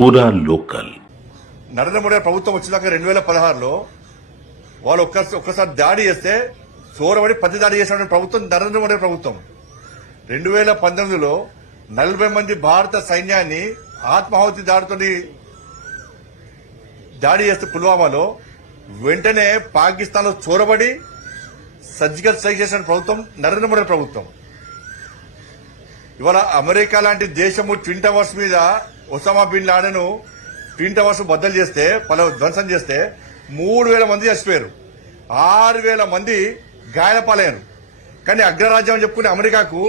పూరా లోకల్. నరేంద్ర మోడీ ప్రభుత్వం వచ్చినాక 2016లో వాళ్ళు ఒక్కసారి దాడి చేస్తే చోరబడి పది దాడి చేసిన ప్రభుత్వం నరేంద్ర మోడీ ప్రభుత్వం. 2019లో 40 మంది భారత సైన్యాన్ని ఆత్మాహుతి దాడి చేస్తే పుల్వామాలో వెంటనే పాకిస్తాన్ లో చోరబడి సర్జికల్ స్ట్రైక్ చేసిన ప్రభుత్వం నరేంద్ర మోడీ ప్రభుత్వం. ఇవాళ అమెరికా లాంటి దేశము ట్విన్ టవర్స్ మీద Osama bin Laden twin towers బద్దలు చేస్తే ధ్వంసం చేస్తే 3000 మంది చచ్చిపోయారు, 6000 మంది గాయాలపాలయ్యారు. కానీ అగ్రరాజ్యం అని చెప్పుకునే అమెరికాకు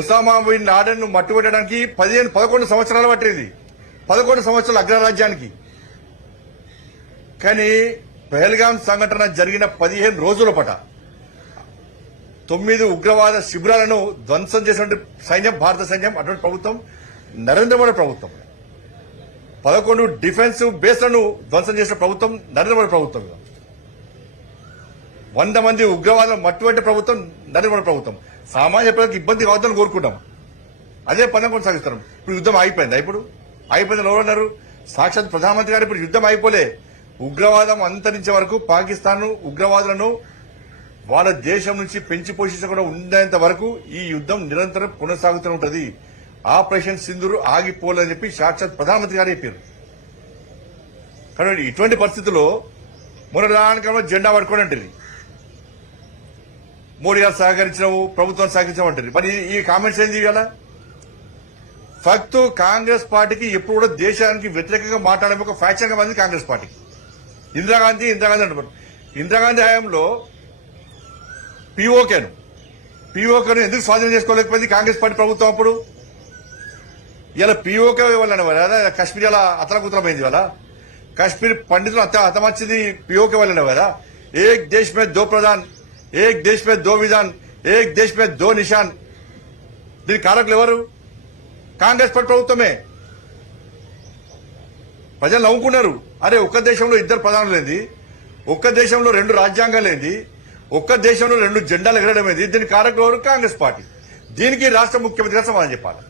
ఒసామా బిన్ లాడెన్ ను మట్టుబెట్టడానికి 11 సంవత్సరాలు పట్టేది, 11 సంవత్సరాలు అగ్రరాజ్యానికి. కానీ పహల్గాం సంఘటన జరిగిన 15 రోజుల పట 9 ఉగ్రవాద శిబిరాలను ధ్వంసం చేసిన సైన్యం భారత సైన్యం, అటువంటి ప్రభుత్వం నరేంద్ర మోడీ ప్రభుత్వం. 11 డిఫెన్స్ బేస్లను ధ్వంసం చేసిన ప్రభుత్వం నరేంద్ర మోడీ ప్రభుత్వం. 100 మంది ఉగ్రవాదులు మట్టుబట్టే ప్రభుత్వం నరేంద్ర మోడీ ప్రభుత్వం. సామాన్య ప్రజలకు ఇబ్బంది కావద్దని కోరుకుంటాం, అదే పదం కొనసాగిస్తారు. ఇప్పుడు యుద్ధం అయిపోయిందా? ఇప్పుడు అయిపోయిందని ఎవరన్నారు? సాక్షాత్ ప్రధానమంత్రి గారు ఇప్పుడు యుద్ధం అయిపోలే, ఉగ్రవాదం అంతరించే వరకు పాకిస్తాన్ ఉగ్రవాదులను వాళ్ళ దేశం నుంచి పెంచి పోషించకుండా ఉండేంత వరకు ఈ యుద్ధం నిరంతరం కొనసాగుతూ ఉంటది. ఆపరేషన్ సింధూర్ ఆగిపోలేదని చెప్పి సాక్షాత్ ప్రధానమంత్రి గారు చెప్పారు. కాబట్టి ఇటువంటి పరిస్థితుల్లో మొన్నటిదానికన్నా జెండా పట్టుకోనంటుంది, మోడీ గారు సహకరించవు, ప్రభుత్వం సహకరించమంటుంది. మరి ఈ కామెంట్స్ ఏం చేయాలా? ఫక్తు కాంగ్రెస్ పార్టీకి ఎప్పుడు కూడా దేశానికి వ్యతిరేకంగా మాట్లాడే ఒక ఫ్యాక్షన్ గా మంది కాంగ్రెస్ పార్టీకి. ఇందిరాగాంధీ అంటారు. ఇందిరాగాంధీ హయాంలో పీఓకేను ఎందుకు స్వాధీనం చేసుకోలేకపోయింది కాంగ్రెస్ పార్టీ ప్రభుత్వం? అప్పుడు ఇలా పీఓకే వల్ల కదా కశ్మీర్ అలా అతలకుతలమైంది. వాళ్ళ కశ్మీర్ పండితులు హతమచ్చింది పీఓకే వల్లనే కదా. ఏక్ దేశ్ మే దో ప్రధాన్, ఏక్ దేశ్ మే దో విధాన్, ఏక్ దేశ్ మే దో నిషాన్. దీని కారకులు ఎవరు? కాంగ్రెస్ పార్టీ ప్రభుత్వమే. ప్రజలు నవ్వుకున్నారు, అరే ఒక్క దేశంలో 2 ప్రధానులు ఏంది, ఒక్క దేశంలో 2 రాజ్యాంగాలు ఏంది, ఒక్క దేశంలో 2 జెండాలు ఎగరడం ఏంది? దీని కారకులు ఎవరు? కాంగ్రెస్ పార్టీ. దీనికి రాష్ట్ర ముఖ్యమంత్రిగా సమాధానం చెప్పాలి.